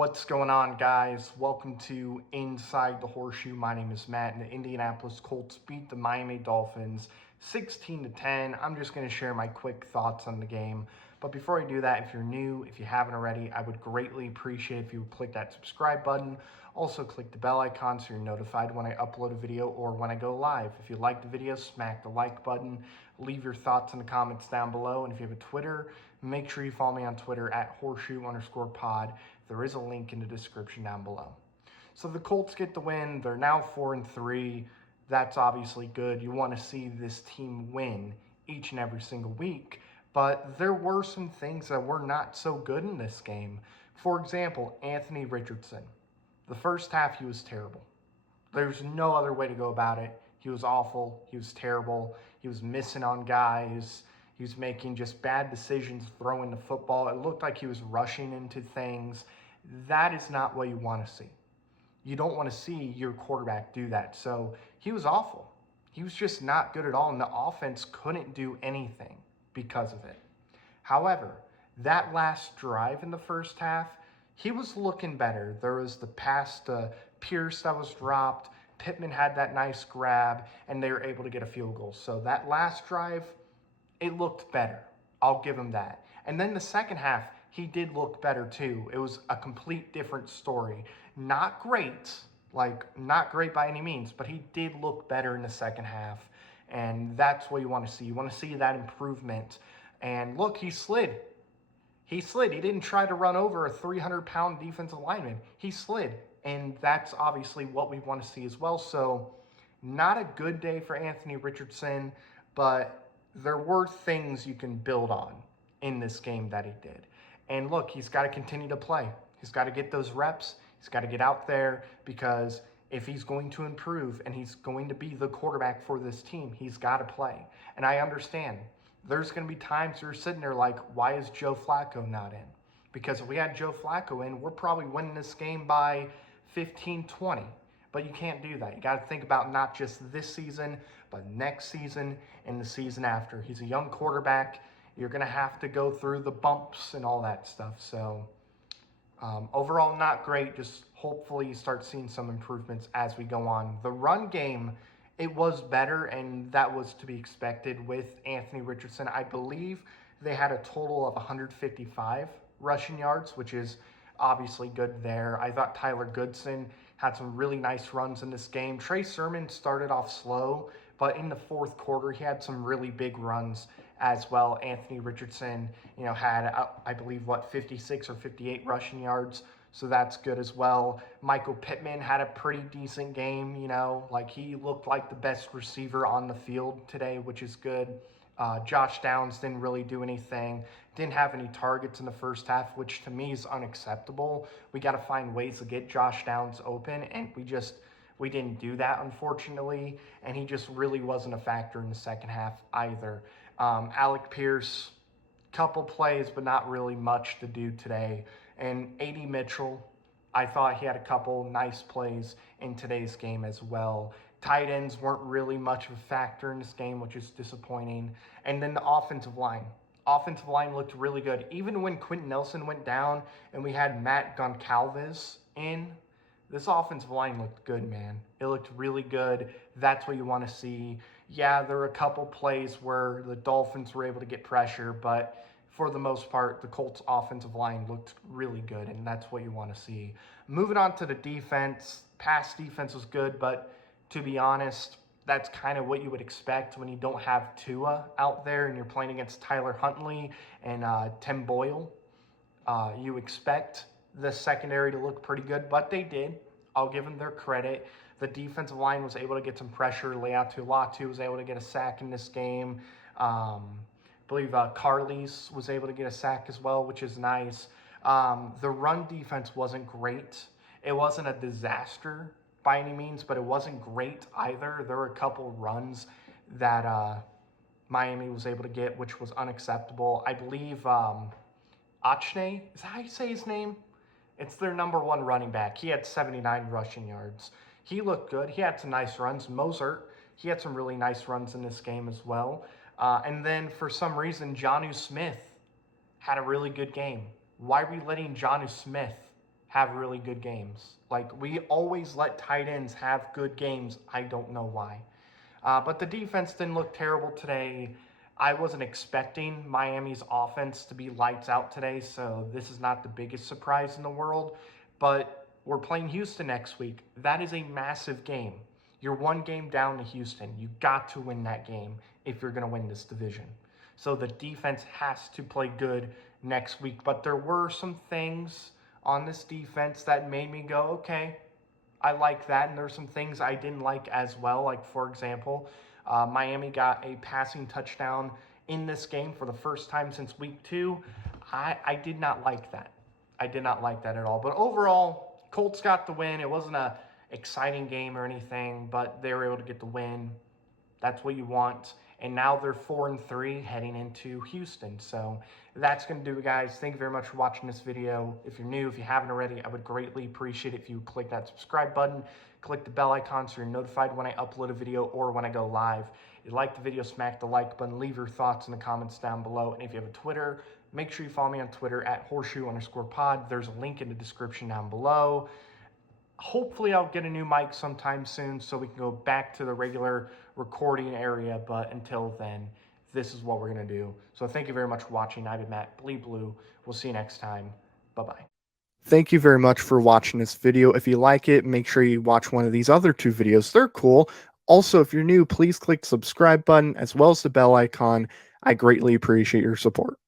What's going on, guys? Welcome to Inside the Horseshoe. My name is Matt, and the Indianapolis Colts beat the Miami Dolphins 16-10. I'm just going to share my quick thoughts on the game. But before I do that, if you're new, if you haven't already, I would greatly appreciate if you would click that subscribe button. Also, click the bell icon so you're notified when I upload a video or when I go live. If you like the video, smack the like button. Leave your thoughts in the comments down below. And if you have a Twitter, make sure you follow me on Twitter at horseshoe_pod. There is a link in the description down below. So the Colts get the win. They're now 4-3. That's obviously good. You want to see this team win each and every single week. But there were some things that were not so good in this game. For example, Anthony Richardson. The first half, he was terrible. There's no other way to go about it. He was awful. He was terrible. He was missing on guys. He was making just bad decisions throwing the football. It looked like he was rushing into things. That is not what you want to see. You don't want to see your quarterback do that. So he was awful. He was just not good at all, and the offense couldn't do anything because of it. However, that last drive in the first half, he was looking better. There was the pass to Pierce that was dropped. Pittman had that nice grab, and they were able to get a field goal. So that last drive, it looked better. I'll give him that. And then the second half, he did look better too. It was a complete different story. Not great, not great by any means, but he did look better in the second half. And that's what you want to see. You want to see that improvement. And look, he slid. He slid. He didn't try to run over a 300-pound defensive lineman. He slid. And that's obviously what we want to see as well. So not a good day for Anthony Richardson, but there were things you can build on in this game that he did. And look, he's got to continue to play. He's got to get those reps. He's got to get out there, because if he's going to improve and he's going to be the quarterback for this team, he's got to play. And I understand there's going to be times you're sitting there like, why is Joe Flacco not in? Because if we had Joe Flacco in, we're probably winning this game by 15-20. But you can't do that. You got to think about not just this season, but next season and the season after. He's a young quarterback. You're going to have to go through the bumps and all that stuff. So overall, not great. Just hopefully you start seeing some improvements as we go on. The run game, it was better, and that was to be expected with Anthony Richardson. I believe they had a total of 155 rushing yards, which is obviously good there. I thought Tyler Goodson had some really nice runs in this game. Trey Sermon started off slow, but in the fourth quarter, he had some really big runs as well. Anthony Richardson, had, I believe, 56 or 58 rushing yards. So that's good as well. Michael Pittman had a pretty decent game, he looked like the best receiver on the field today, which is good. Josh Downs didn't really do anything. Didn't have any targets in the first half, which to me is unacceptable. We got to find ways to get Josh Downs open, and we didn't do that, unfortunately, and he just really wasn't a factor in the second half either. Alec Pierce, couple plays, but not really much to do today. And A.D. Mitchell, I thought he had a couple nice plays in today's game as well. Tight ends weren't really much of a factor in this game, which is disappointing. And then the offensive line. Offensive line looked really good. Even when Quentin Nelson went down and we had Matt Goncalves in, this offensive line looked good, man. It looked really good. That's what you want to see. Yeah, there were a couple plays where the Dolphins were able to get pressure, but for the most part, the Colts offensive line looked really good, and that's what you want to see. Moving on to the defense. Pass defense was good, but to be honest, that's kind of what you would expect when you don't have Tua out there and you're playing against Tyler Huntley and Tim Boyle. You expect the secondary to look pretty good, but they did. I'll give them their credit. The defensive line was able to get some pressure. Leatu Latu was able to get a sack in this game. I believe Carles was able to get a sack as well, which is nice. The run defense wasn't great. It wasn't a disaster by any means, but it wasn't great either. There were a couple runs that Miami was able to get, which was unacceptable. I believe Achne, is that how you say his name? It's their number one running back. He had 79 rushing yards. He looked good. He had some nice runs. Mozart, he had some really nice runs in this game as well. And then for some reason, Jonnu Smith had a really good game. Why are we letting Jonnu Smith have really good games. Like, we always let tight ends have good games. I don't know why. But the defense didn't look terrible today. I wasn't expecting Miami's offense to be lights out today, so this is not the biggest surprise in the world. But we're playing Houston next week. That is a massive game. You're one game down to Houston. You got to win that game if you're going to win this division. So the defense has to play good next week. But there were some things on this defense that made me go, okay, I like that. And there's some things I didn't like as well. Like, for example, Miami got a passing touchdown in this game for the first time since week 2. I did not like that. I did not like that at all. But overall, Colts got the win. It wasn't a exciting game or anything, but they were able to get the win. That's what you want. And now they're 4-3 heading into Houston. So that's going to do it, guys. Thank you very much for watching this video. If you're new, if you haven't already, I would greatly appreciate it if you would click that subscribe button, click the bell icon so you're notified when I upload a video or when I go live. If you like the video, smack the like button. Leave your thoughts in the comments down below. And if you have a Twitter, make sure you follow me on Twitter at @horseshoe_pod. There's a link in the description down below. Hopefully I'll get a new mic sometime soon so we can go back to the regular recording area. But until then, this is what we're going to do. So thank you very much for watching. I've been Matt, Bleed Blue. We'll see you next time. Bye-bye. Thank you very much for watching this video. If you like it, make sure you watch one of these other 2 videos. They're cool. Also, if you're new, please click the subscribe button as well as the bell icon. I greatly appreciate your support.